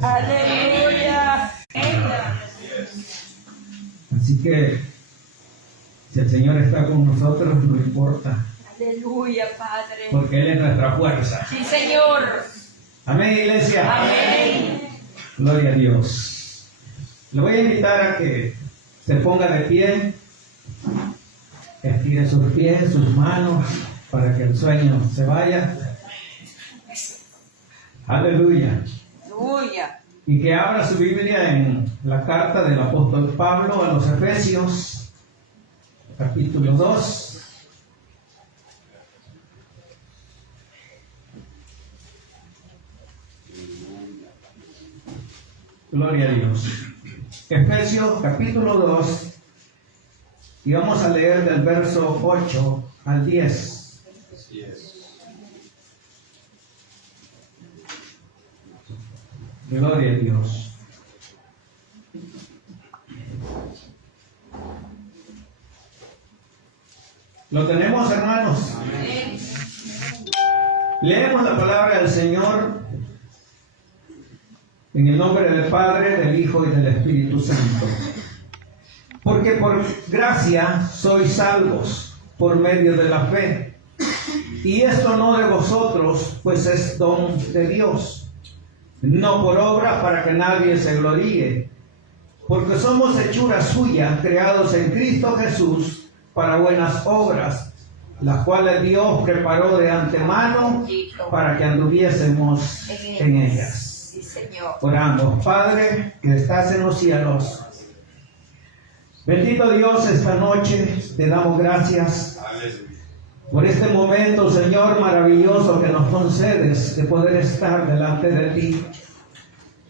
Aleluya. Así que si el Señor está con nosotros, no importa, Aleluya, Padre. porque Él es nuestra fuerza. Sí, Señor. Amén, iglesia. Amén. Gloria a Dios. Le voy a invitar a que se ponga de pie, estire sus pies, sus manos, para que el sueño se vaya. Aleluya. Aleluya. Y que abra su Biblia en la carta del apóstol Pablo a los Efesios, capítulo 2. Gloria a Dios. Efesios, capítulo 2. Y vamos a leer del verso 8 al 10. Así es. Gloria a Dios. ¿Lo tenemos, hermanos? Amén. Leemos la palabra del Señor en el nombre del Padre, del Hijo y del Espíritu Santo. Porque por gracia sois salvos por medio de la fe. Y esto no de vosotros, pues es don de Dios. No por obra para que nadie se gloríe, porque somos hechura suya, creados en Cristo Jesús para buenas obras, las cuales Dios preparó de antemano para que anduviésemos en ellas. Sí, Señor. Oramos. Padre que estás en los cielos, bendito Dios, esta noche te damos gracias por este momento, Señor, maravilloso que nos concedes de poder estar delante de ti.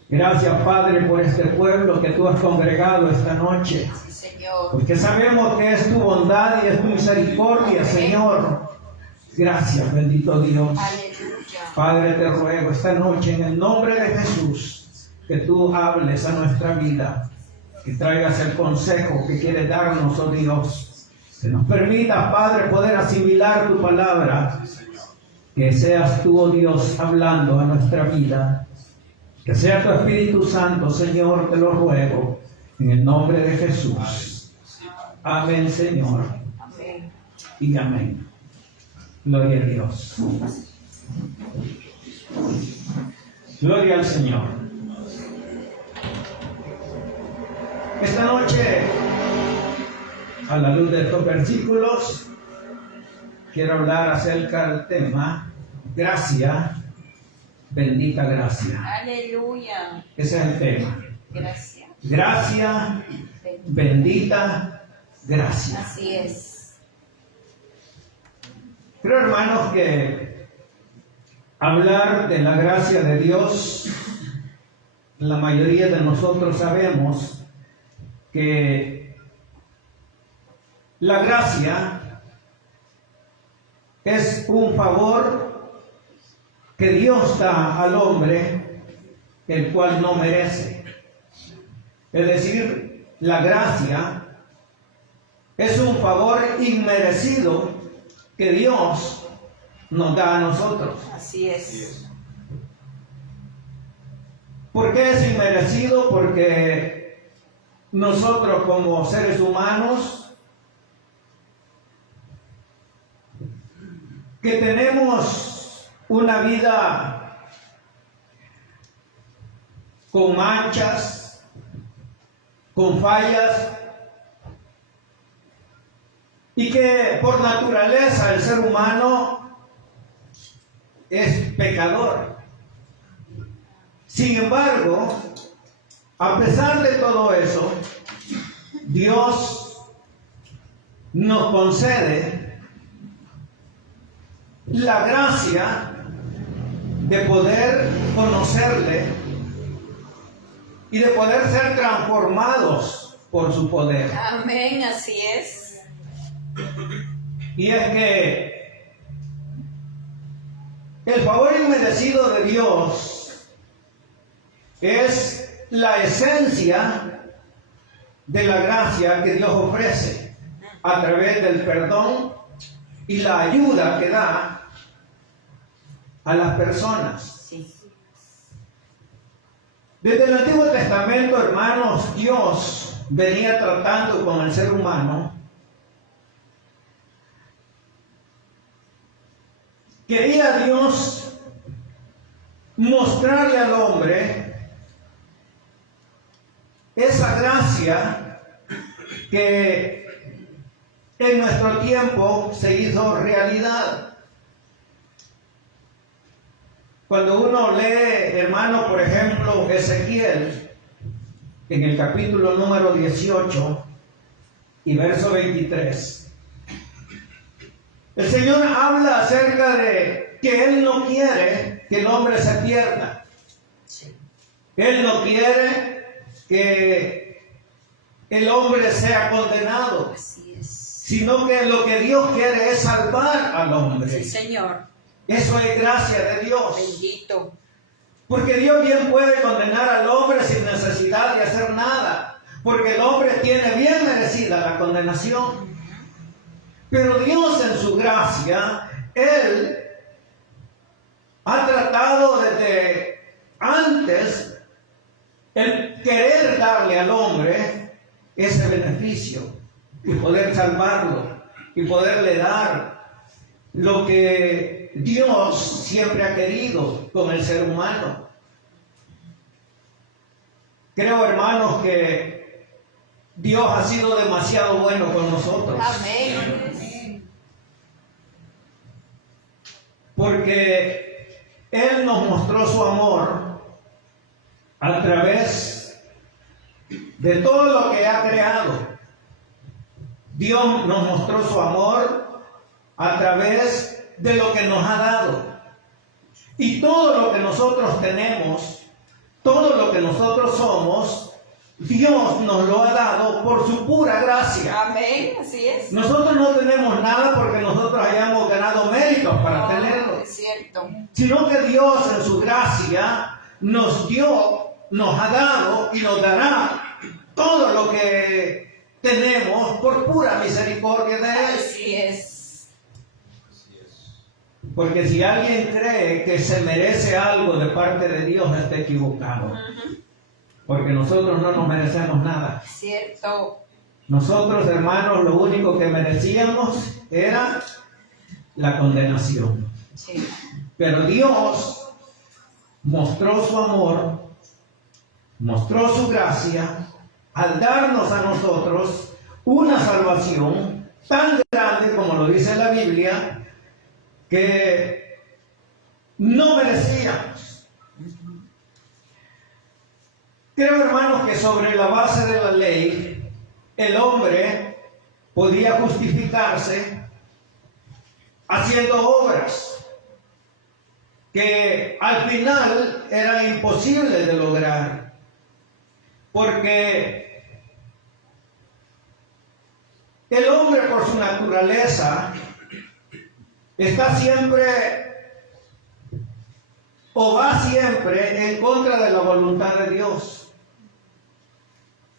Gracias, Padre, por este pueblo que tú has congregado esta noche. Sí, Señor. Porque sabemos que es tu bondad y es tu misericordia, Señor. Gracias, bendito Dios. Aleluya. Padre, te ruego esta noche en el nombre de Jesús que tú hables a nuestra vida, que traigas el consejo que quieres darnos, oh Dios. Que nos permita, Padre, poder asimilar tu palabra. Que seas tú, oh Dios, hablando a nuestra vida. Que sea tu Espíritu Santo, Señor, te lo ruego, en el nombre de Jesús. Amén, Señor. Amén. Y amén. Gloria a Dios. Gloria al Señor. Esta noche, a la luz de estos versículos, quiero hablar acerca del tema gracia, bendita gracia. Aleluya. Ese es el tema. Gracias. Gracia, bendita gracia. Así es. Creo, hermanos, que hablar de la gracia de Dios, la mayoría de nosotros sabemos que la gracia es un favor que Dios da al hombre, el cual no merece. Es decir, la gracia es un favor inmerecido que Dios nos da a nosotros. Así es. ¿Por qué es inmerecido? Porque nosotros como seres humanos que tenemos una vida con manchas, con fallas, y que por naturaleza el ser humano es pecador. Sin embargo, a pesar de todo eso, Dios nos concede la gracia de poder conocerle y de poder ser transformados por su poder. Amén. Así es. Y es que el favor inmerecido de Dios es la esencia de la gracia que Dios ofrece a través del perdón y la ayuda que da a las personas. Sí. Desde el Antiguo Testamento, hermanos, Dios venía tratando con el ser humano. Quería Dios mostrarle al hombre esa gracia que en nuestro tiempo se hizo realidad. Cuando uno lee, hermano, por ejemplo, Ezequiel, en el capítulo número 18 y verso 23, el Señor habla acerca de que Él no quiere que el hombre se pierda. Él no quiere que el hombre sea condenado, Así es. sino que lo que Dios quiere es salvar al hombre. Sí, Señor. Eso es gracia de Dios. Bendito. Porque Dios bien puede condenar al hombre sin necesidad de hacer nada, porque el hombre tiene bien merecida la condenación. Pero Dios en su gracia, Él ha tratado desde antes el querer darle al hombre ese beneficio y poder salvarlo y poderle dar lo que Dios siempre ha querido con el ser humano. Creo, hermanos, que Dios ha sido demasiado bueno con nosotros. Amén. Porque Él nos mostró su amor a través de todo lo que ha creado. Dios nos mostró su amor a través de lo que nos ha dado. Y todo lo que nosotros tenemos, todo lo que nosotros somos, Dios nos lo ha dado por su pura gracia. Amén. Así es. Nosotros no tenemos nada porque nosotros hayamos ganado méritos para No, tenerlo, es cierto. sino que Dios en su gracia nos dio, nos ha dado y nos dará todo lo que tenemos por pura misericordia de Él. Así es. Porque si alguien cree que se merece algo de parte de Dios, está equivocado. Porque nosotros no nos merecemos nada. Cierto. Nosotros, hermanos, lo único que merecíamos era la condenación. Sí. Pero Dios mostró su amor, mostró su gracia, al darnos a nosotros una salvación tan grande como lo dice la Biblia, que no merecíamos. Creo, hermanos, que sobre la base de la ley, el hombre podía justificarse haciendo obras que al final eran imposibles de lograr, porque el hombre por su naturaleza está siempre o va siempre en contra de la voluntad de Dios.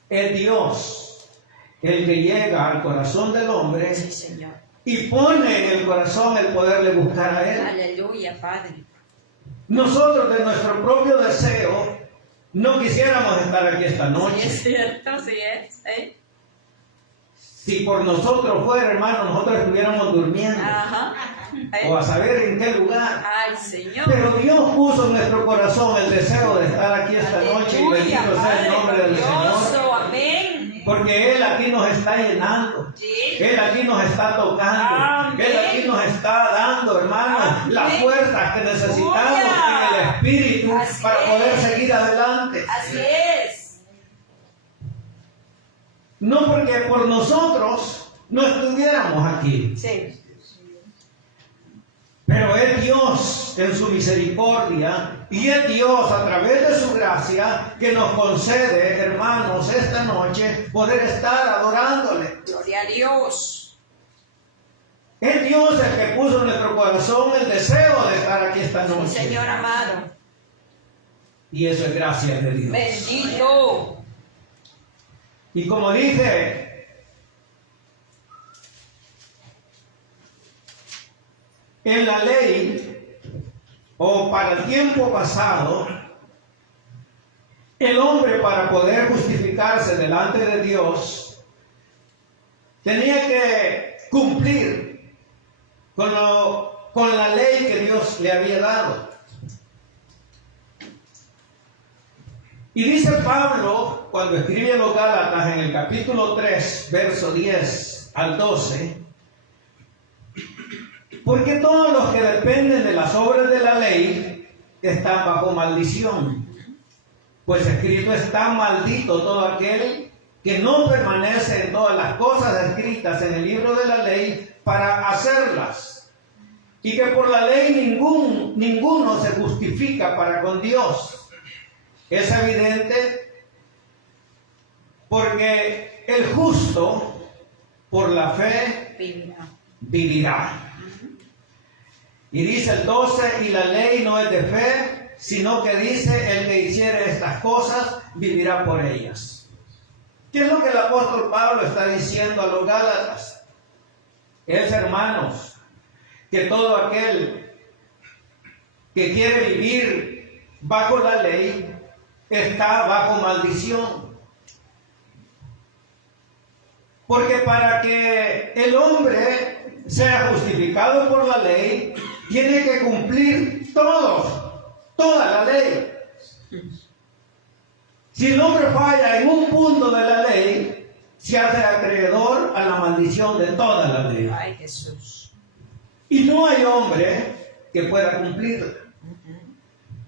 Es Dios el que llega al corazón del hombre Sí, Señor. y pone en el corazón el poderle buscar a Él. Aleluya, Padre. Nosotros de nuestro propio deseo no quisiéramos estar aquí esta Sí, noche. es cierto, sí es. Si por nosotros fuera, hermano, nosotros estuviéramos durmiendo Ajá. o a saber en qué lugar. Ay, Señor. Pero Dios puso en nuestro corazón el deseo de estar aquí esta noche y Aleluya, bendito sea el nombre del Señor. glorioso. Amén. Porque Él aquí nos está llenando. Sí. Él aquí nos está tocando. Amén. Él aquí nos está dando, hermano, Amén. las fuerzas que necesitamos Aleluya. en el Espíritu Así para poder es. seguir adelante. Así es. No porque por nosotros no estuviéramos aquí. Sí. Pero es Dios en su misericordia y es Dios a través de su gracia que nos concede, hermanos, esta noche poder estar adorándole. Gloria a Dios. Es Dios el que puso en nuestro corazón el deseo de estar aquí esta Sí, noche. Señor amado. Y eso es gracia de Dios. Bendito. Y como dije, en la ley, o para el tiempo pasado, el hombre, para poder justificarse delante de Dios, tenía que cumplir con la ley que Dios le había dado. Y dice Pablo, cuando escribe a los Gálatas en el capítulo 3, verso 10 al 12, porque todos los que dependen de las obras de la ley están bajo maldición. Pues escrito está: maldito todo aquel que no permanece en todas las cosas escritas en el libro de la ley para hacerlas. Y que por la ley ninguno se justifica para con Dios. Es evidente porque el justo por la fe vivirá. Y dice el 12, y la ley no es de fe, sino que dice: el que hiciere estas cosas vivirá por ellas. ¿Qué es lo que el apóstol Pablo está diciendo a los Gálatas? Es, hermanos, que todo aquel que quiere vivir bajo la ley está bajo maldición. Porque para que el hombre sea justificado por la ley, tiene que cumplir toda la ley. Si el hombre falla en un punto de la ley, se hace acreedor a la maldición de toda la ley. Ay, Jesús. Y no hay hombre que pueda cumplirla.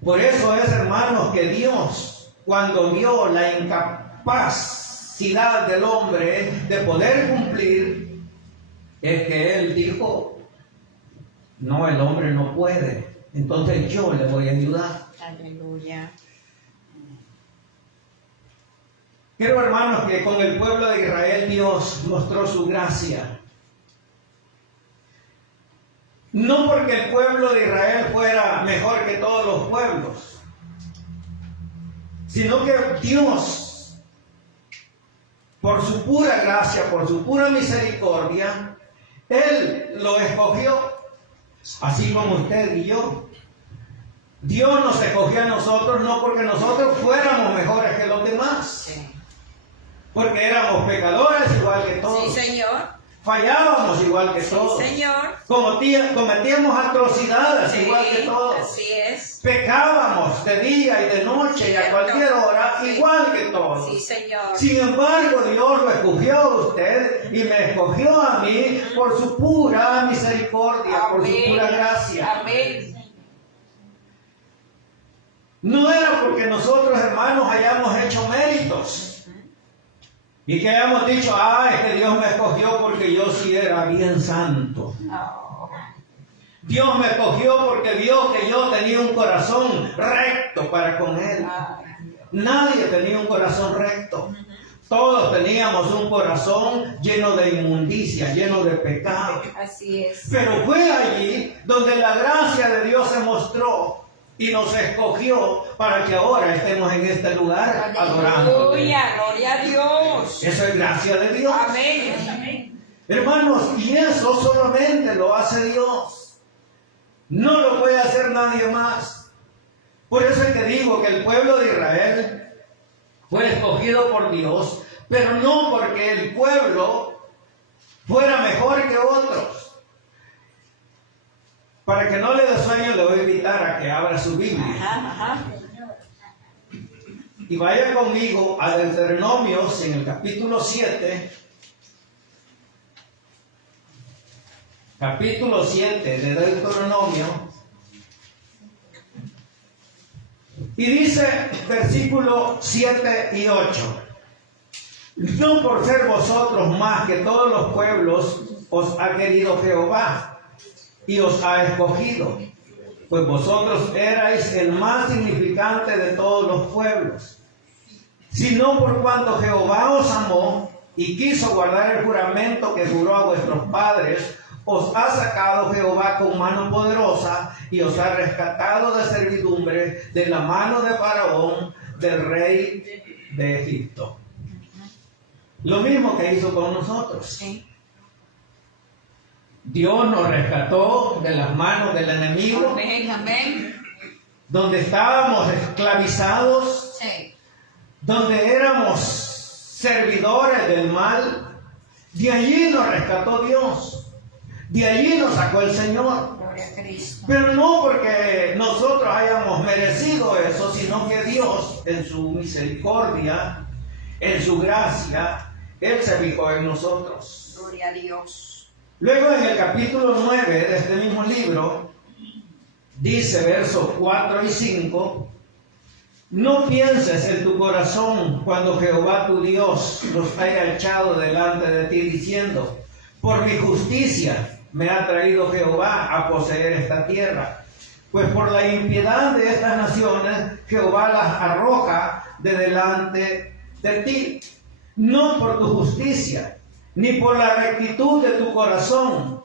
Por eso es, hermanos, que Dios, cuando vio la incapacidad del hombre de poder cumplir, es que Él dijo: no, el hombre no puede, entonces yo le voy a ayudar. Aleluya. Creo, hermanos, que con el pueblo de Israel Dios mostró su gracia. No porque el pueblo de Israel fuera mejor que todos los pueblos, sino que Dios, por su pura gracia, por su pura misericordia, Él lo escogió, así como usted y yo. Dios nos escogió a nosotros no porque nosotros fuéramos mejores que los demás, Sí. porque éramos pecadores igual que todos. Sí, Señor. Fallábamos igual que todos. Sí, Señor. Cometíamos atrocidades Sí, igual que todos. así es. Pecábamos de día y de noche y a cualquier hora, Sí. igual que todos. Sí, Señor. Sin embargo, Dios lo escogió a usted y me escogió a mí por su pura misericordia, por su pura gracia. Amén. No era porque nosotros, hermanos, hayamos hecho méritos y que hayamos dicho: es que Dios me escogió porque yo sí era bien santo. Oh. Dios me escogió porque vio que yo tenía un corazón recto para con Él. Nadie tenía un corazón recto. Todos teníamos un corazón lleno de inmundicia, lleno de pecado. Así es. Pero fue allí donde la gracia de Dios se mostró y nos escogió para que ahora estemos en este lugar adorando. Aleluya, gloria a Dios. Eso es gracia de Dios. Amén. Hermanos, y eso solamente lo hace Dios. No lo puede hacer nadie más. Por eso es que digo que el pueblo de Israel fue escogido por Dios, pero no porque el pueblo fuera mejor que otros. Para que no le dé sueño, le voy a invitar a que abra su Biblia. Ajá. Y vaya conmigo a Deuteronomios en el capítulo 7. Capítulo 7 de Deuteronomio. Y dice versículo 7 y 8. No por ser vosotros más que todos los pueblos os ha querido Jehová y os ha escogido, pues vosotros erais el más significante de todos los pueblos, sino por cuanto Jehová os amó y quiso guardar el juramento que juró a vuestros padres, os ha sacado Jehová con mano poderosa y os ha rescatado de servidumbre de la mano de Faraón, del rey de Egipto. Lo mismo que hizo con nosotros. Sí. Dios nos rescató de las manos del enemigo, Amén. donde estábamos esclavizados, Sí. donde éramos servidores del mal, de allí nos rescató Dios. De allí nos sacó el Señor. Gloria a Cristo. Pero no porque nosotros hayamos merecido eso, sino que Dios, en su misericordia, en su gracia, Él se fijó en nosotros. Gloria a Dios. Luego en el capítulo 9 de este mismo libro, dice versos 4 y 5, no pienses en tu corazón cuando Jehová tu Dios los haya echado delante de ti, diciendo, por mi justicia me ha traído Jehová a poseer esta tierra. Pues por la impiedad de estas naciones, Jehová las arroja de delante de ti. No por tu justicia, ni por la rectitud de tu corazón,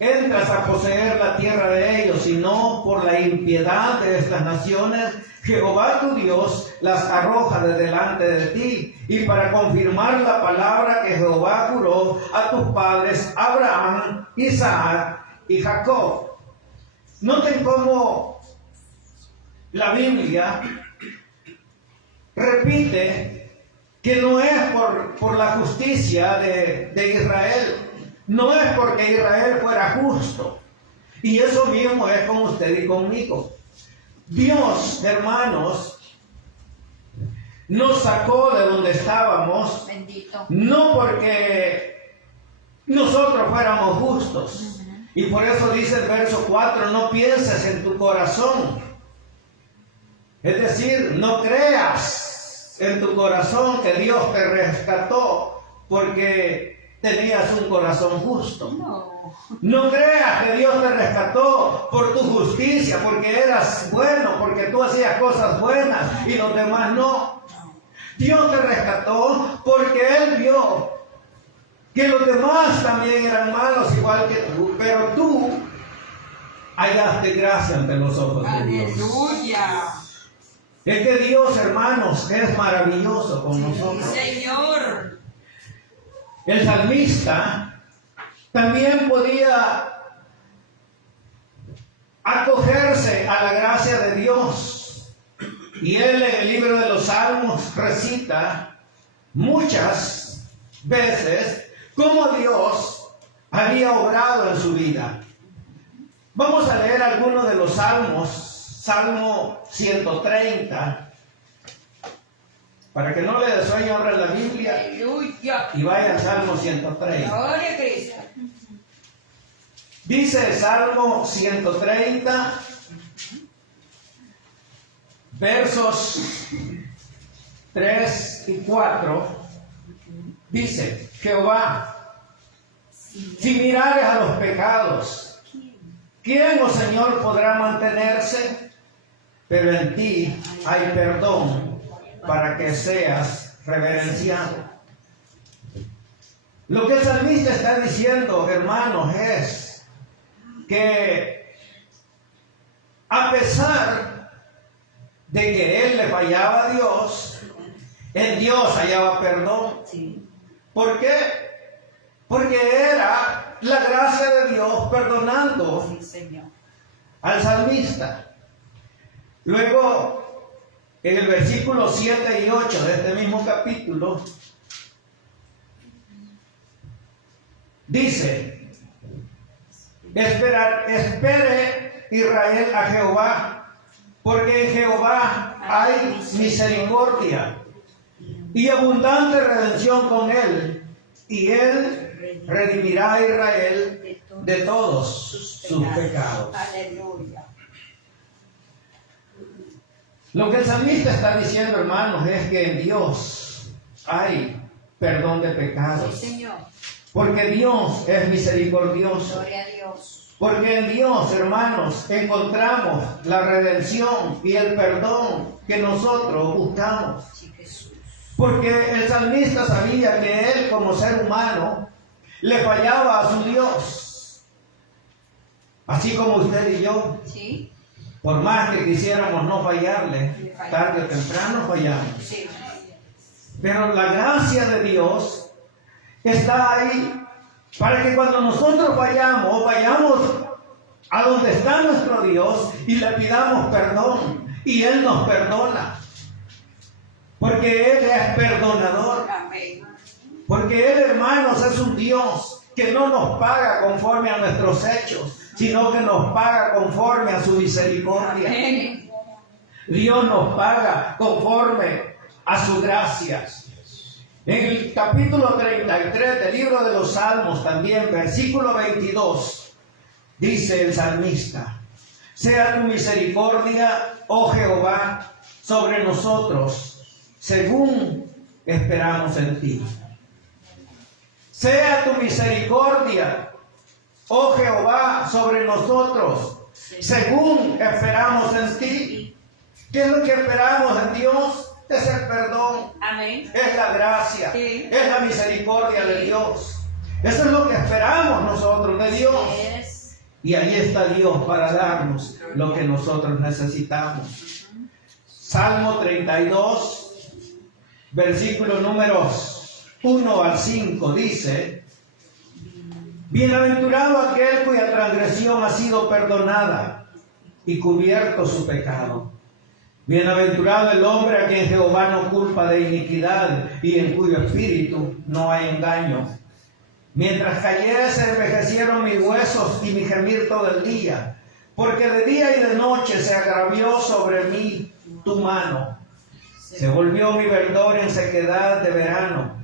entras a poseer la tierra de ellos, sino por la impiedad de estas naciones, Jehová tu Dios las arroja de delante de ti, y para confirmar la palabra que Jehová juró a tus padres, Abraham, Isaac y Jacob. Noten cómo la Biblia repite que no es por la justicia de Israel, no es porque Israel fuera justo, y eso mismo es con usted y conmigo. Dios, hermanos, nos sacó de donde estábamos, Bendito. no porque nosotros fuéramos justos. Y por eso dice el verso 4, no pienses en tu corazón. Es decir, no creas en tu corazón que Dios te rescató porque tenías un corazón justo. No. No creas que Dios te rescató por tu justicia, porque eras bueno, porque tú hacías cosas buenas y los demás no. Dios te rescató porque Él vio que los demás también eran malos igual que tú, pero tú hallaste gracia ante los ojos de Dios. Aleluya. Es que Dios, hermanos, es maravilloso con nosotros. Señor. El salmista también podía acogerse a la gracia de Dios. Y él en el libro de los Salmos recita muchas veces cómo Dios había obrado en su vida. Vamos a leer algunos de los salmos. Salmo 130. Para que no le dé sueño, abra la Biblia Aleluya. y vaya al Salmo 130. Gloria a Cristo. Dice el Salmo 130, versos 3 y 4, dice, Jehová, si mirares a los pecados, ¿quién, oh Señor, podrá mantenerse? Pero en ti hay perdón para que seas reverenciado. Lo que el salmista está diciendo, hermanos, es que a pesar de que él le fallaba a Dios, en Dios hallaba perdón. ¿Por qué? Porque era la gracia de Dios perdonando Sí, Señor. al salmista. Luego, en el versículo 7 y 8 de este mismo capítulo, dice, espere Israel a Jehová, porque en Jehová hay misericordia y abundante redención con él, y él redimirá a Israel de todos sus pecados. Aleluya. Lo que el salmista está diciendo, hermanos, es que en Dios hay perdón de pecados. Sí, Señor. Porque Dios es misericordioso. Gloria a Dios. Porque en Dios, hermanos, encontramos la redención y el perdón que nosotros buscamos. Sí, Jesús. Porque el salmista sabía que él, como ser humano, le fallaba a su Dios. Así como usted y yo. Sí. Por más que quisiéramos no fallarle, tarde o temprano fallamos. Sí. Pero la gracia de Dios está ahí para que cuando nosotros vayamos a donde está nuestro Dios y le pidamos perdón, y Él nos perdona. porque Él es perdonador. Amén. Porque Él, hermanos, es un Dios que no nos paga conforme a nuestros hechos, sino que nos paga conforme a su misericordia. Amén. Dios nos paga conforme a su gracia. En el capítulo 33 del libro de los Salmos, también, versículo 22, dice el salmista: sea tu misericordia, oh Jehová, sobre nosotros, según esperamos en ti. Sea tu misericordia, oh Jehová, sobre nosotros, según esperamos en ti. ¿Qué es lo que esperamos en Dios? Es el perdón, Amén. es la gracia, Sí. es la misericordia de Dios. Eso es lo que esperamos nosotros de Dios. Es. Y ahí está Dios para darnos lo que nosotros necesitamos. Salmo 32, versículos números 1 al 5 dice: bienaventurado aquel cuya transgresión ha sido perdonada y cubierto su pecado. Bienaventurado el hombre a quien Jehová no culpa de iniquidad y en cuyo espíritu no hay engaño. Mientras cayera se envejecieron mis huesos y mi gemir todo el día, porque de día y de noche se agravió sobre mí tu mano. Se volvió mi verdor en sequedad de verano.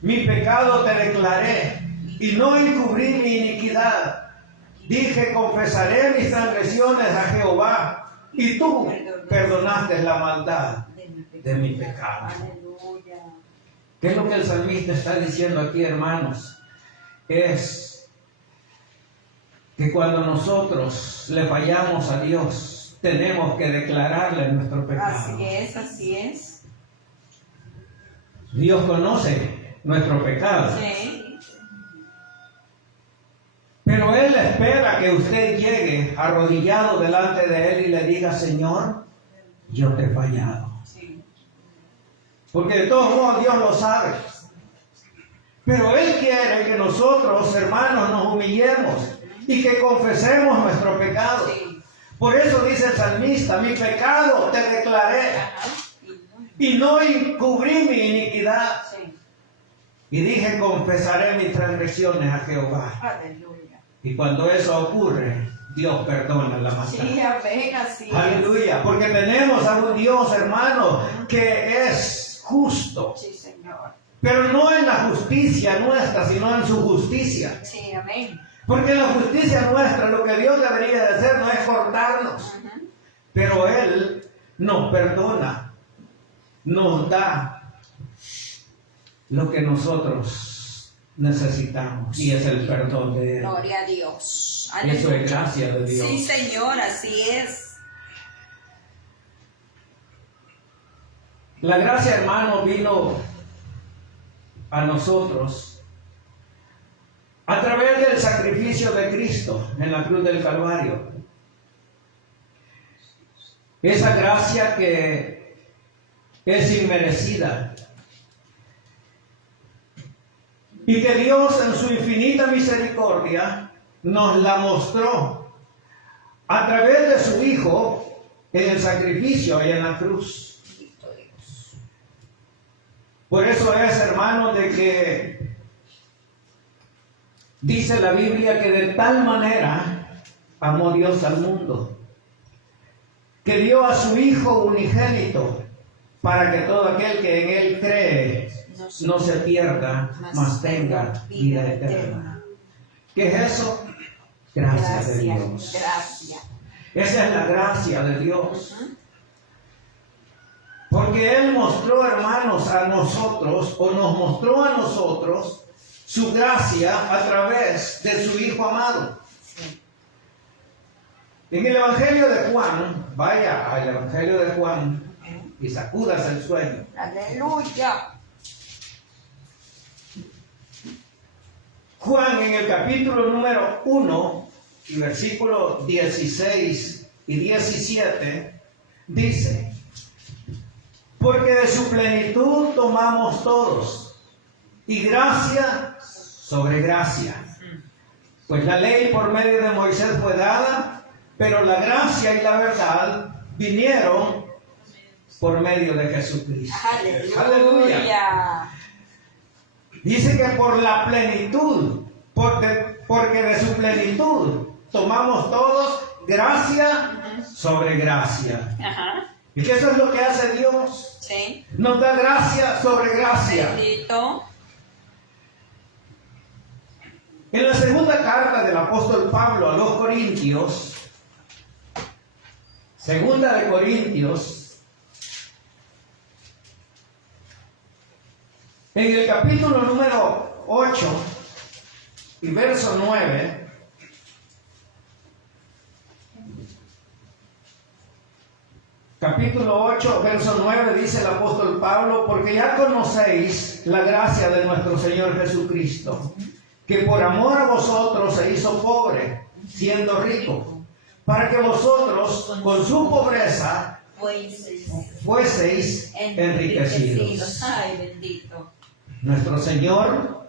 Mi pecado te declaré y no encubrí mi iniquidad. Dije, confesaré mis transgresiones a Jehová, y tú perdonaste la maldad de mi pecado. Aleluya. ¿Qué es lo que el salmista está diciendo aquí, hermanos? Es que cuando nosotros le fallamos a Dios, tenemos que declararle nuestro pecado. Así es, así es. Dios conoce nuestro pecado, Sí. pero Él espera que usted llegue arrodillado delante de Él y le diga: Señor, yo te he fallado. Sí. Porque de todos modos Dios lo sabe. Pero Él quiere que nosotros, hermanos, nos humillemos y que confesemos nuestro pecado. Sí. Por eso dice el salmista: mi pecado te declaré Ajá. y no encubrí mi iniquidad. Sí. Y dije, confesaré mis transgresiones a Jehová. Aleluya. Y cuando eso ocurre, Dios perdona la maldad. Sí, amén, así es. Aleluya, porque tenemos a un Dios, hermano, que es justo. Sí, Señor. Pero no en la justicia nuestra, sino en su justicia. Sí, amén. Porque en la justicia nuestra, lo que Dios debería de hacer no es cortarnos. Ajá. Pero Él nos perdona, nos da lo que nosotros necesitamos, y es el perdón de Él. Gloria a Dios. Eso es gracia de Dios. Sí, Señor, así es. La gracia, hermano, vino a nosotros a través del sacrificio de Cristo en la cruz del Calvario. Esa gracia que es inmerecida y que Dios en su infinita misericordia nos la mostró a través de su Hijo en el sacrificio y en la cruz. Por eso es, hermano, de que dice la Biblia que de tal manera amó Dios al mundo, que dio a su Hijo unigénito, para que todo aquel que en Él cree no se pierda, mas tenga vida eterna. ¿Qué es eso? Gracia de Dios. Gracia. Esa es la gracia de Dios. Porque Él mostró, hermanos, a nosotros, o nos mostró a nosotros, su gracia a través de su Hijo amado. Sí. En el Evangelio de Juan, vaya al Evangelio de Juan y sacudas el sueño. Aleluya. Juan, en el capítulo número 1 y versículos 16 y 17, dice: porque de su plenitud tomamos todos, y gracia sobre gracia. Pues la ley por medio de Moisés fue dada, pero la gracia y la verdad vinieron por medio de Jesucristo. Aleluya. Dice que por la plenitud, porque de su plenitud tomamos todos gracia sobre gracia. Ajá. Y que eso es lo que hace Dios. Sí. Nos da gracia sobre gracia. Bendito. En la segunda carta del apóstol Pablo a los Corintios, segunda de Corintios, en el capítulo número 8 y verso 9, capítulo 8, verso 9, dice el apóstol Pablo: porque ya conocéis la gracia de nuestro Señor Jesucristo, que por amor a vosotros se hizo pobre, siendo rico, para que vosotros con su pobreza fueseis enriquecidos. Ay, bendito. Nuestro Señor,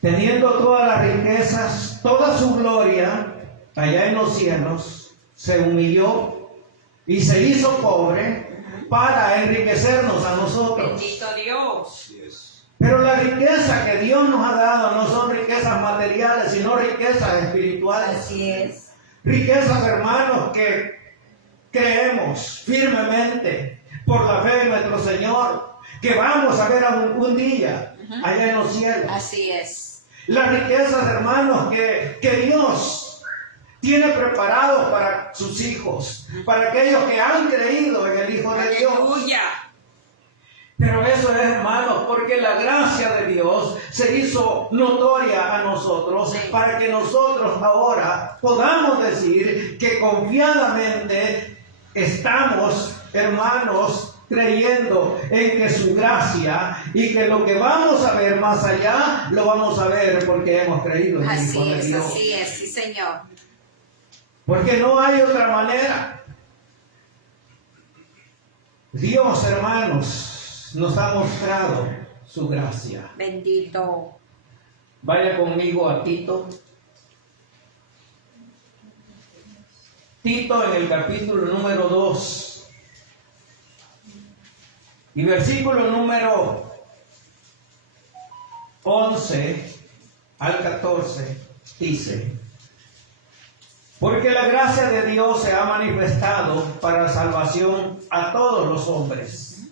teniendo todas las riquezas, toda su gloria allá en los cielos, se humilló y se hizo pobre para enriquecernos a nosotros. Bendito Dios. Pero la riqueza que Dios nos ha dado no son riquezas materiales, sino riquezas espirituales. Así es. Riquezas, hermanos, que creemos firmemente por la fe en nuestro Señor, que vamos a ver un día allá en los cielos. Así es. Las riquezas, hermanos, que Dios tiene preparados para sus hijos, para aquellos que han creído en el Hijo de Dios. Aleluya. Pero eso es, hermanos, porque la gracia de Dios se hizo notoria a nosotros, para que nosotros ahora podamos decir que confiadamente estamos, hermanos, creyendo en que su gracia, y que lo que vamos a ver más allá, lo vamos a ver porque hemos creído en el Hijo de Dios. Así es, sí, Señor. Porque no hay otra manera. Dios, hermanos, nos ha mostrado su gracia. Bendito. Vaya conmigo a Tito. Tito, en el capítulo número 2 y versículo número 11 al 14, dice: porque la gracia de Dios se ha manifestado para salvación a todos los hombres,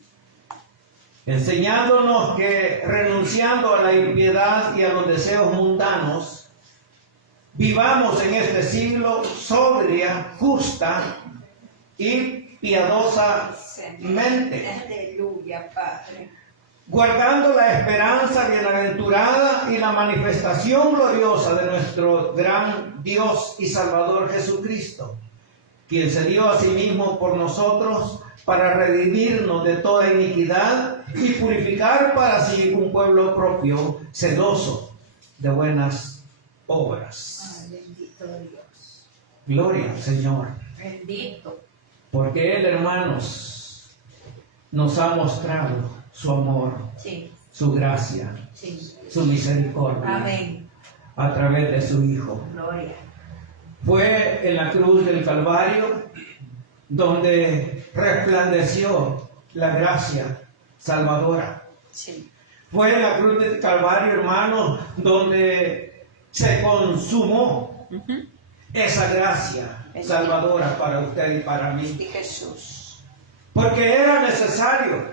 enseñándonos que, renunciando a la impiedad y a los deseos mundanos, vivamos en este siglo sobria, justa y piadosamente, Aleluya, Padre. guardando la esperanza bienaventurada y la manifestación gloriosa de nuestro gran Dios y Salvador Jesucristo, quien se dio a sí mismo por nosotros para redimirnos de toda iniquidad y purificar para sí un pueblo propio, celoso de buenas obras. Ay, bendito Dios. Gloria al Señor. Bendito. Porque Él, hermanos, nos ha mostrado su amor, Sí, su gracia, sí. su misericordia, Amén. a través de su Hijo. Gloria. Fue en la cruz del Calvario donde resplandeció la gracia salvadora. Sí. Fue en la cruz del Calvario, hermanos, donde se consumó esa gracia salvadora para usted y para mí. Y Jesús. Porque era necesario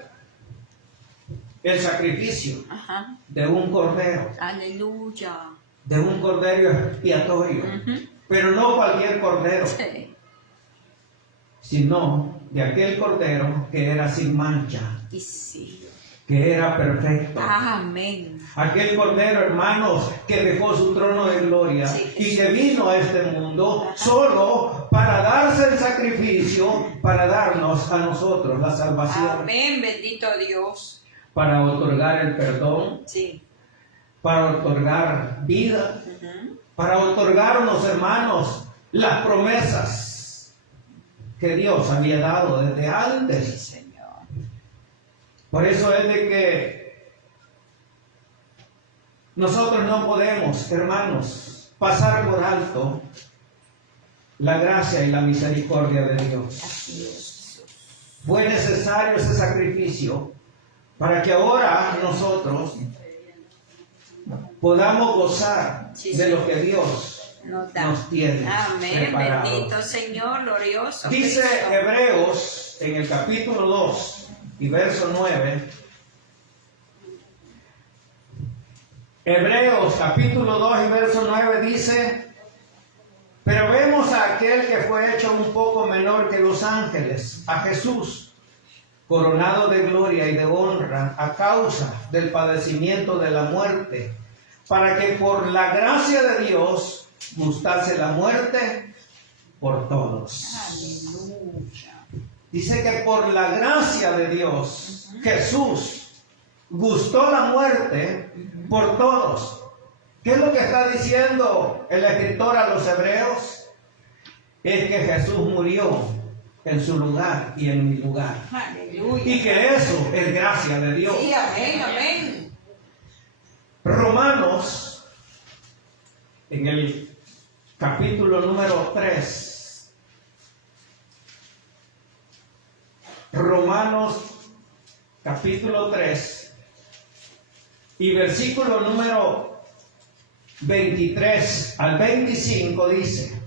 el sacrificio Ajá. de un cordero, Aleluya. de un cordero expiatorio, pero no cualquier cordero, Sí. sino de aquel cordero que era sin mancha, Y sí. que era perfecto. Amén. Aquel cordero, hermanos, que dejó su trono de gloria y que vino a este mundo solo para darse el sacrificio, para darnos a nosotros la salvación, Amén. Bendito Dios. para otorgar el perdón, Sí. para otorgar vida, para otorgarnos, hermanos, las promesas que Dios había dado desde Sí, antes. Señor. Por eso es de que nosotros no podemos, hermanos, pasar por alto la gracia y la misericordia de Dios. Así es, Jesús. fue necesario ese sacrificio para que ahora nosotros podamos gozar de lo que Dios nos tiene Amén. preparado. Bendito Señor, glorioso. Dice Cristo. Hebreos en el capítulo 2 y verso 9. Hebreos capítulo 2 y verso 9 dice: pero vemos a aquel que fue hecho un poco menor que los ángeles, a Jesús, coronado de gloria y de honra a causa del padecimiento de la muerte, para que por la gracia de Dios gustase la muerte por todos. Aleluya. Dice que por la gracia de Dios, Jesús gustó la muerte por todos. ¿Qué es lo que está diciendo el escritor a los hebreos? Es que Jesús murió en su lugar y en mi lugar. Aleluya. Y que eso es gracia de Dios. Sí, amén, amén. Romanos, en el capítulo número 3. Romanos, capítulo 3. Y versículo número 23 al 25 dice: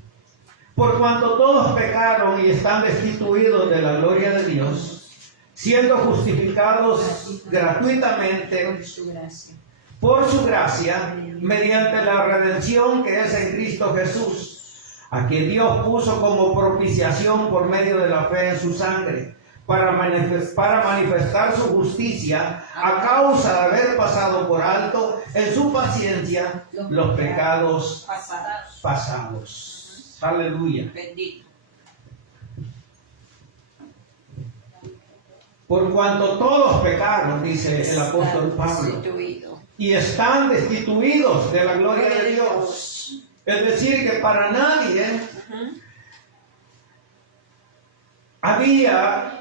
por cuanto todos pecaron y están destituidos de la gloria de Dios, siendo justificados gratuitamente por su gracia, mediante la redención que es en Cristo Jesús, a quien Dios puso como propiciación por medio de la fe en su sangre, para manifestar su justicia a causa de haber pasado por alto en su paciencia los pecados pasados. Aleluya. Bendito. Por cuanto todos pecaron, dice el apóstol Pablo, Destituido. y están destituidos de la gloria de Dios. Es decir, que para nadie había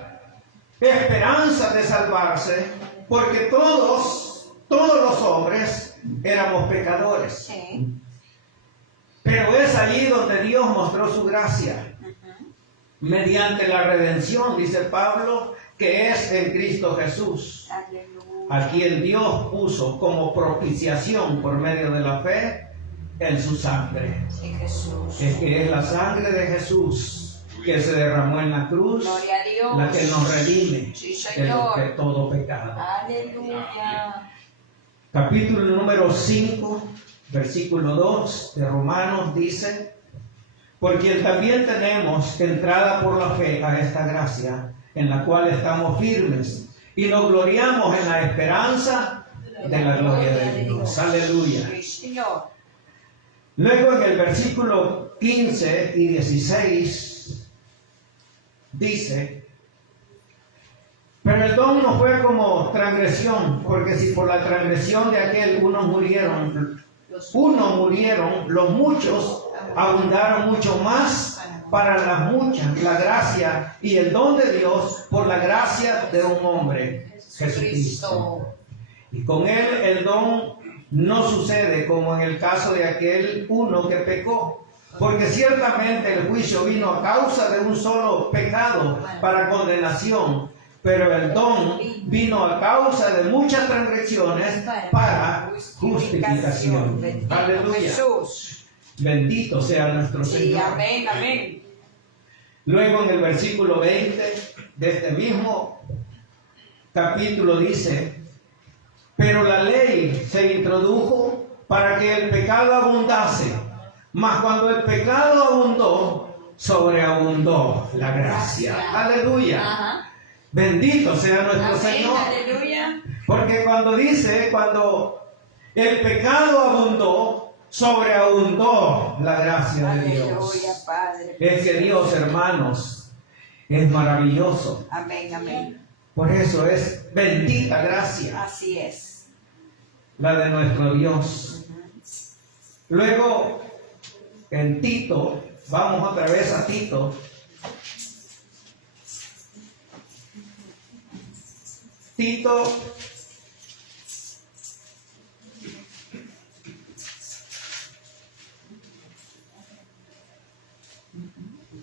esperanza de salvarse, porque todos los hombres éramos pecadores. Sí. Pero es allí donde Dios mostró su gracia, mediante la redención, dice Pablo, que es en Cristo Jesús, Aleluya. a quien Dios puso como propiciación por medio de la fe en su sangre. Sí, Jesús. Es que es la sangre de Jesús que se derramó en la cruz, Gloria a Dios. la que nos redime Sí, de todo pecado. Aleluya. Capítulo número 5, versículo 2 de Romanos dice: por quien también tenemos entrada por la fe a esta gracia, en la cual estamos firmes y nos gloriamos en la esperanza de la gloria de Dios. Aleluya. Sí, Señor. Luego en el versículo 15 y 16 dice: pero el don no fue como transgresión, porque si por la transgresión de aquel unos murieron, los muchos abundaron mucho más para las muchas la gracia y el don de Dios por la gracia de un hombre, Jesucristo. Y con él el don no sucede como en el caso de aquel uno que pecó, porque ciertamente el juicio vino a causa de un solo pecado para condenación, pero el don vino a causa de muchas transgresiones para justificación. Bendito Aleluya. Jesús. Bendito sea nuestro Sí, Señor. amén, amén. Luego en el versículo 20 de este mismo capítulo dice: pero la ley se introdujo para que el pecado abundase, mas cuando el pecado abundó, sobreabundó la gracia. Aleluya. Ajá. Bendito sea nuestro Amén, Señor. aleluya. Porque cuando el pecado abundó, sobreabundó la gracia de Aleluya, Dios. Padre. Es que Dios, hermanos, es maravilloso. Amén, amén. Por eso es bendita gracia Así es. la de nuestro Dios. Luego, en Tito, vamos otra vez a Tito.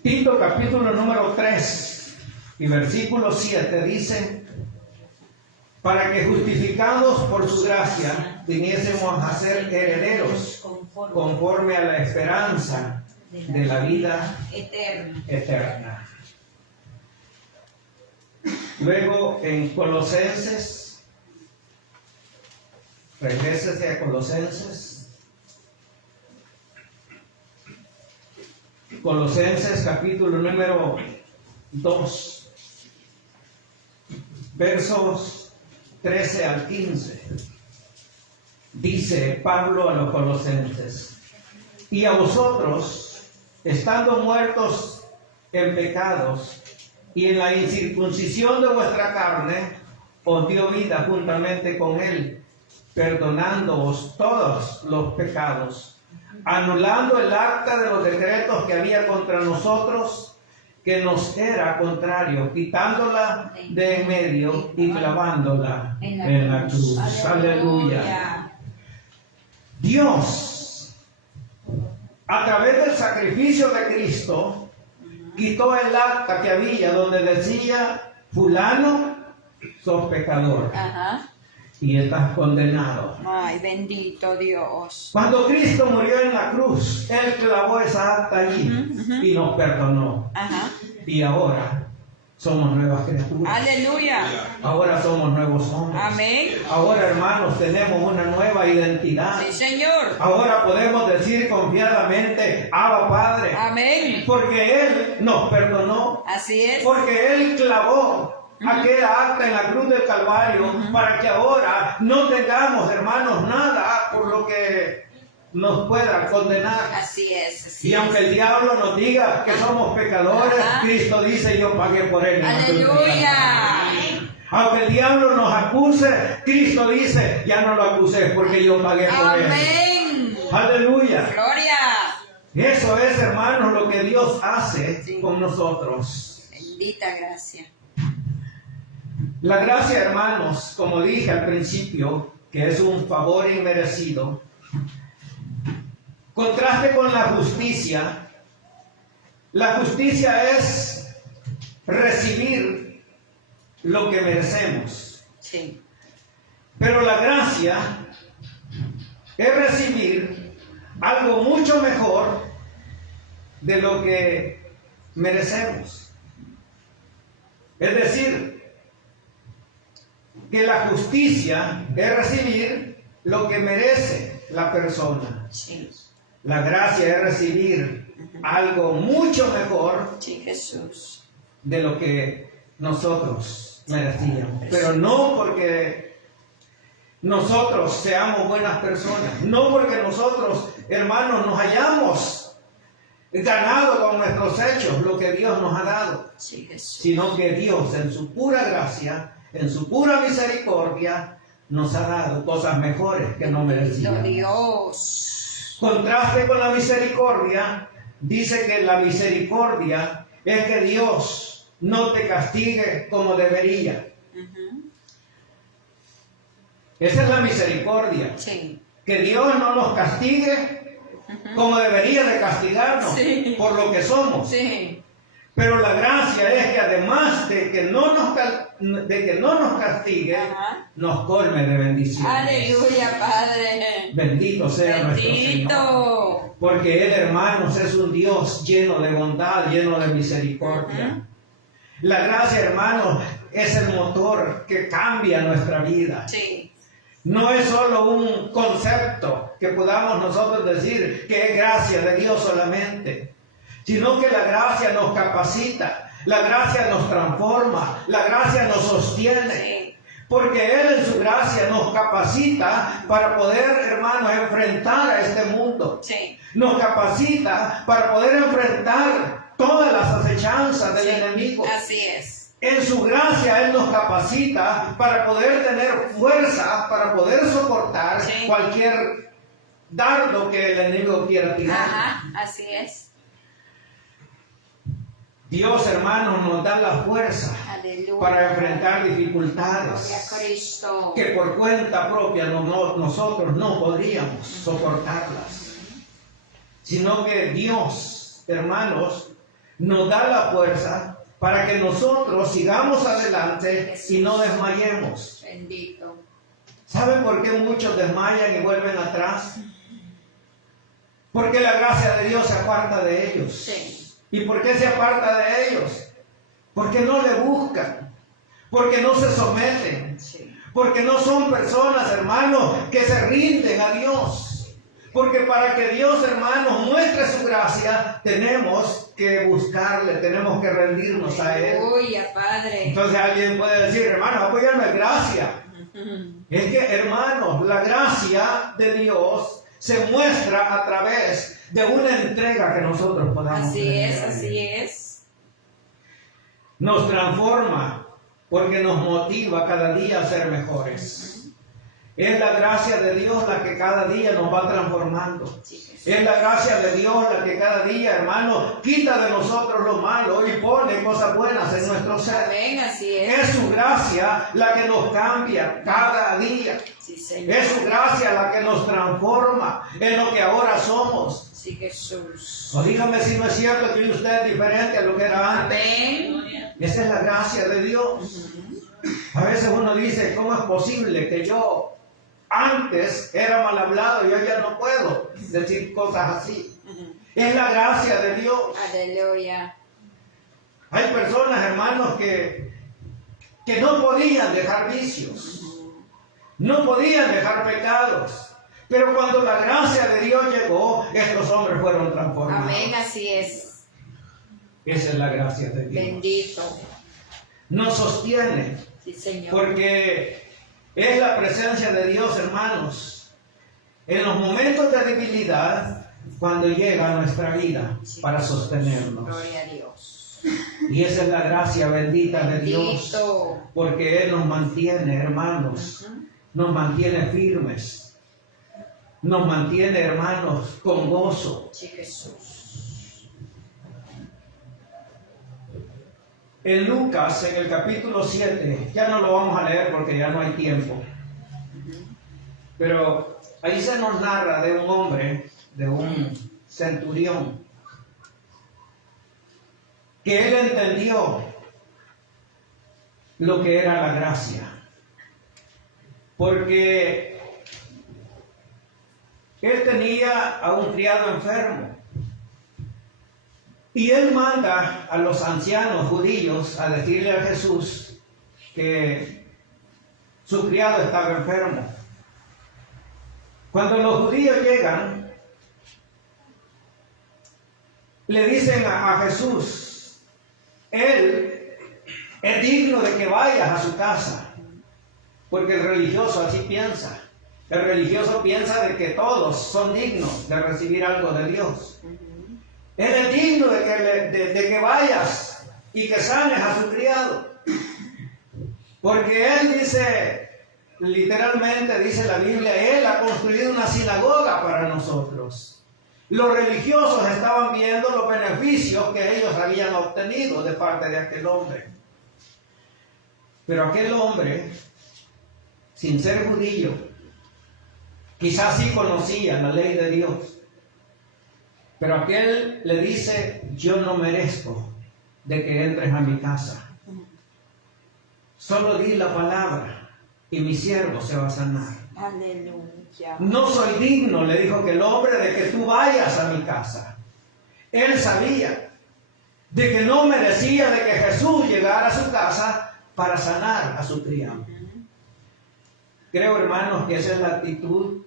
Tito capítulo número 3. Y versículo 7 dice, para que justificados por su gracia viniésemos a ser herederos conforme a la esperanza de la vida eterna. Luego en Colosenses, regrésese a Colosenses. Colosenses capítulo número 2, versos 13 al 15. Dice Pablo a los colosenses, y a vosotros, estando muertos en pecados y en la incircuncisión de vuestra carne, os dio vida juntamente con él, perdonándoos todos los pecados, anulando el acta de los decretos que había contra nosotros, que nos era contrario, quitándola de en medio y clavándola en la cruz. Aleluya. Dios, a través del sacrificio de Cristo, quitó el acta que había donde decía, fulano, sos pecador. Ajá. Y estás condenado. Ay, bendito Dios. Cuando Cristo murió en la cruz, Él clavó esa acta allí y nos perdonó. Ajá. Y ahora somos nuevas criaturas. Aleluya. Ahora somos nuevos hombres. Amén. Ahora, hermanos, tenemos una nueva identidad. Sí, Señor. Ahora podemos decir confiadamente, Abba Padre. Amén. Porque Él nos perdonó. Así es. Porque Él clavó aquella acta en la cruz del Calvario para que ahora no tengamos, hermanos, nada por lo que nos pueda condenar. Así es. Así Y aunque es. el diablo nos diga que somos pecadores, Ajá. Cristo dice, yo pagué por él. Aleluya. Aunque el diablo nos acuse, Cristo dice, ya no lo acusé porque yo pagué por él. Amén. Aleluya. Gloria. Eso es, hermanos, lo que Dios hace Sí. con nosotros. Bendita gracia. La gracia, hermanos, como dije al principio, que es un favor inmerecido, contraste con la justicia. La justicia es recibir lo que merecemos, Sí. pero la gracia es recibir algo mucho mejor de lo que merecemos. Es decir, que la justicia es recibir lo que merece la persona. Sí. La gracia es recibir algo mucho mejor Sí, Jesús. de lo que nosotros merecíamos. Pero no porque nosotros seamos buenas personas, no porque nosotros, hermanos, nos hayamos ganado con nuestros hechos lo que Dios nos ha dado, Sí, Jesús. sino que Dios en su pura gracia, en su pura misericordia, nos ha dado cosas mejores que no Bendito merecíamos. Dios. Contraste con la misericordia, dice que la misericordia es que Dios no te castigue como debería. Ujú. Esa es la misericordia, Sí. que Dios no nos castigue como debería de castigarnos Sí. por lo que somos. Sí. Pero la gracia es que además de que no nos castigue, Ajá. nos colme de bendiciones. Aleluya, Padre. Bendito sea nuestro Señor. Bendito. Porque Él, hermanos, es un Dios lleno de bondad, lleno de misericordia. La gracia, hermanos, es el motor que cambia nuestra vida. Sí. No es solo un concepto que podamos nosotros decir que es gracia de Dios solamente, sino que la gracia nos capacita, la gracia nos transforma, la gracia nos sostiene. Sí. Porque Él en su gracia nos capacita para poder, hermanos, enfrentar a este mundo. Sí. Nos capacita para poder enfrentar todas las acechanzas del Sí. enemigo. Así es. En su gracia Él nos capacita para poder tener fuerza, para poder soportar Sí. cualquier dardo que el enemigo quiera tirar. Ajá. Así es. Dios, hermanos, nos da la fuerza Aleluya. para enfrentar Gloria dificultades a Cristo. que por cuenta propia nosotros no podríamos soportarlas, sino que Dios, hermanos, nos da la fuerza para que nosotros sigamos adelante y no desmayemos. Bendito. ¿Saben por qué muchos desmayan y vuelven atrás? Porque la gracia de Dios se aparta de ellos. Sí. ¿Y por qué se aparta de ellos? Porque no le buscan, porque no se someten, Sí. porque no son personas, hermanos, que se rinden a Dios. Porque para que Dios, hermanos, muestre su gracia, tenemos que buscarle, tenemos que rendirnos a Él. Aleluya, Padre. Entonces alguien puede decir, hermano, apóyame gracia. Es que, hermanos, la gracia de Dios se muestra a través de una entrega que nosotros podamos Así tener. es, así es. Nos transforma porque nos motiva cada día a ser mejores. Es la gracia de Dios la que cada día nos va transformando. Sí, Jesús. Es la gracia de Dios la que cada día, hermano, quita de nosotros lo malo y pone cosas buenas en nuestro ser. Amén, así es. Es su gracia la que nos cambia cada día. Sí, Señor. Es su gracia la que nos transforma en lo que ahora somos. Sí, Jesús. O dígame si no es cierto que usted es diferente a lo que era antes. Amén. Esa es la gracia de Dios. A veces uno dice, ¿cómo es posible que yo antes era mal hablado y hoy ya no puedo decir cosas así? Es la gracia de Dios. Aleluya. Hay personas, hermanos, que no podían dejar vicios, no podían dejar pecados, pero cuando la gracia de Dios llegó, estos hombres fueron transformados. Amén, así es. Esa es la gracia de Dios. Bendito. Nos sostiene, Sí, Señor. porque es la presencia de Dios, hermanos, en los momentos de debilidad, cuando llega a nuestra vida para sostenernos. Gloria a Dios. Y esa es la gracia bendita de Dios, Bendito. porque Él nos mantiene, hermanos, nos mantiene firmes, nos mantiene, hermanos, con gozo. Sí, Jesús. En Lucas, en el capítulo 7, ya no lo vamos a leer porque ya no hay tiempo, pero ahí se nos narra de un hombre, de un centurión, que él entendió lo que era la gracia, porque él tenía a un criado enfermo y él manda a los ancianos judíos a decirle a Jesús que su criado estaba enfermo. Cuando los judíos llegan, le dicen a Jesús, él es digno de que vayas a su casa, porque el religioso así piensa. El religioso piensa de que todos son dignos de recibir algo de Dios. Él es digno de que vayas y que sanes a su criado. Porque él dice, literalmente dice la Biblia, él ha construido una sinagoga para nosotros. Los religiosos estaban viendo los beneficios que ellos habían obtenido de parte de aquel hombre. Pero aquel hombre, sin ser judío, quizás sí conocía la ley de Dios. Pero aquel le dice, yo no merezco de que entres a mi casa. Solo di la palabra y mi siervo se va a sanar. Aleluya. No soy digno, le dijo aquel hombre, de que tú vayas a mi casa. Él sabía de que no merecía de que Jesús llegara a su casa para sanar a su criado. Creo, hermanos, que esa es la actitud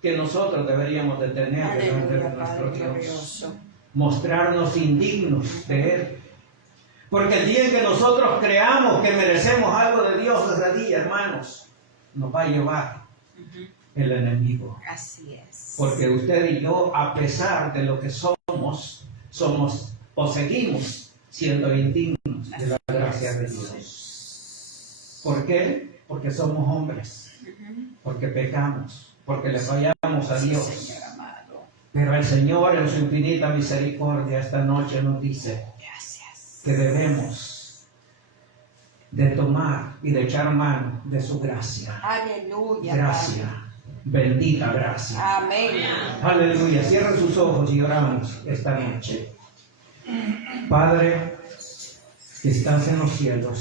que nosotros deberíamos de tener delante de Aleluya, nuestro Padre Dios. glorioso. Mostrarnos indignos de Él. Porque el día en que nosotros creamos que merecemos algo de Dios, ese día, hermanos, nos va a llevar el enemigo. Así es. Porque usted y yo, a pesar de lo que somos o seguimos siendo indignos de la gracia de Dios. ¿Por qué? Porque somos hombres. Porque pecamos. Porque le fallamos a Sí, Dios. Señor amado. Pero el Señor, en su infinita misericordia, esta noche nos dice Gracias. que debemos de tomar y de echar mano de su gracia. Aleluya. Gracia, bendita gracia. Padre. Amén. Aleluya. Cierren sus ojos y oramos esta noche. Padre, que estás en los cielos,